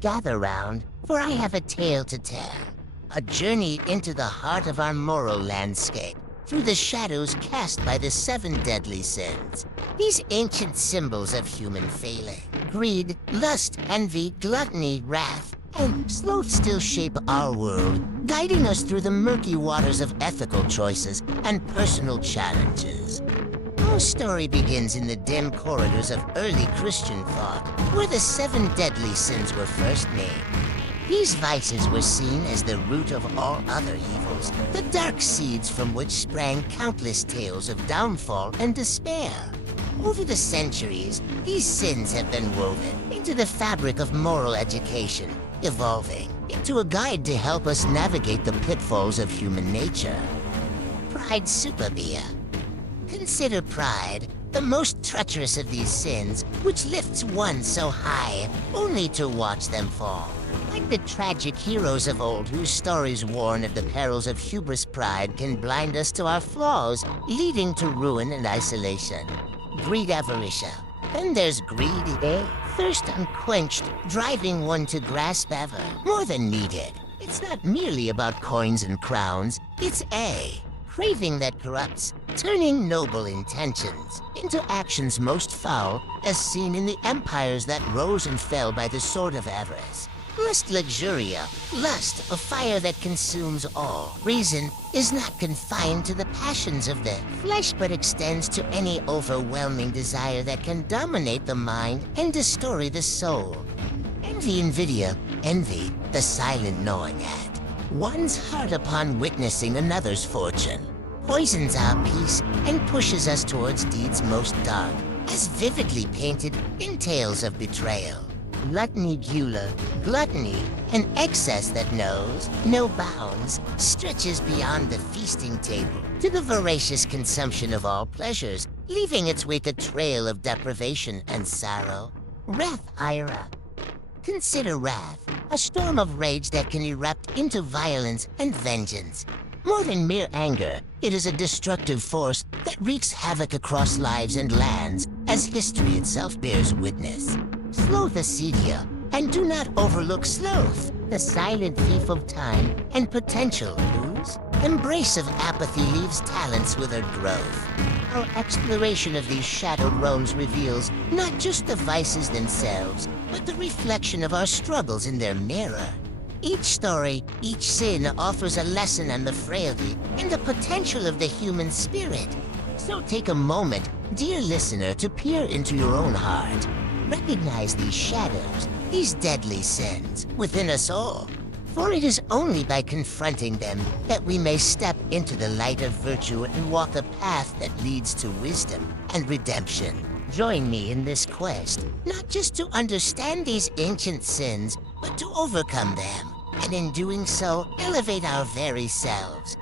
Gather round, for I have a tale to tell. A journey into the heart of our moral landscape, through the shadows cast by the 7 deadly sins. These ancient symbols of human failing. Greed, lust, envy, gluttony, wrath, and sloth still shape our world, guiding us through the murky waters of ethical choices and personal challenges. Our story begins in the dim corridors of early Christian thought, where the 7 deadly sins were first named. These vices were seen as the root of all other evils, the dark seeds from which sprang countless tales of downfall and despair. Over the centuries, these sins have been woven into the fabric of moral education, evolving into a guide to help us navigate the pitfalls of human nature. Pride Superbia. Consider pride, the most treacherous of these sins, which lifts one so high, only to watch them fall. Like the tragic heroes of old whose stories warn of the perils of hubris, pride can blind us to our flaws, leading to ruin and isolation. Greed Avaritia. Then there's greed, thirst unquenched, driving one to grasp ever, more than needed. It's not merely about coins and crowns, it's craving that corrupts, turning noble intentions into actions most foul, as seen in the empires that rose and fell by the sword of avarice. Lust Luxuria, lust, a fire that consumes all. Reason is not confined to the passions of the flesh, but extends to any overwhelming desire that can dominate the mind and destroy the soul. Envy Invidia, envy, the silent gnawing at one's heart upon witnessing another's fortune, poisons our peace and pushes us towards deeds most dark, as vividly painted in tales of betrayal. Gluttony Gula, gluttony, an excess that knows no bounds, stretches beyond the feasting table to the voracious consumption of all pleasures, leaving its wake a trail of deprivation and sorrow. Wrath Ira. Consider wrath, a storm of rage that can erupt into violence and vengeance. More than mere anger, it is a destructive force that wreaks havoc across lives and lands, as history itself bears witness. Sloth Acedia, and do not overlook sloth, the silent thief of time and potential. Whose embrace of apathy leaves talents withered growth. Our exploration of these shadowed realms reveals not just the vices themselves, but the reflection of our struggles in their mirror. Each story, each sin offers a lesson on the frailty and the potential of the human spirit. So take a moment, dear listener, to peer into your own heart. Recognize these shadows, these deadly sins within us all. For it is only by confronting them that we may step into the light of virtue and walk a path that leads to wisdom and redemption. Join me in this quest, not just to understand these ancient sins, but to overcome them, and in doing so, elevate our very selves.